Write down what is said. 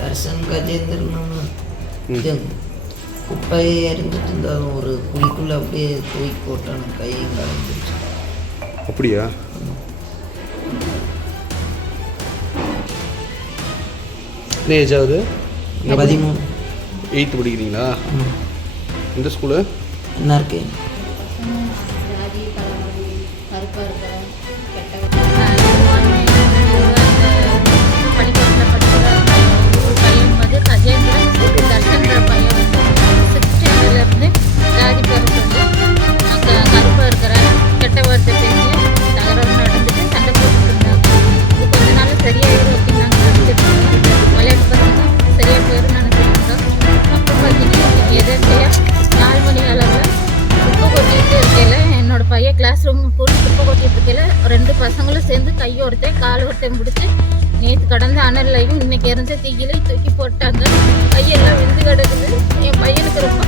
தர்சன் கஜேந்திரன் இது குப்பையை எறிஞ்சிட்டு இருந்த ஒரு குழிக்குள்ளே அப்படியே தூக்கி போட்டான கையும் கலந்துருச்சு. அப்படியா? என்ன ஏஜ் ஆகுது? 13. 8th படிக்கிறீங்களா? எந்த ஸ்கூலு? என்ன இருக்கு? கிளாஸ் ரூம் கூட்டி குப்பை கொட்டிட்டு இருக்கையில 2 பசங்களும் சேர்ந்து கையோர்த்தேன் கால் ஒருத்தையும் முடிச்சு நேற்று கடந்த அனல்லையும் இன்னைக்கு எரிஞ்ச தீயில தூக்கி போட்டாங்க. கையெல்லாம் வெந்து கிடக்குது. என் பையனுக்கு ரொம்ப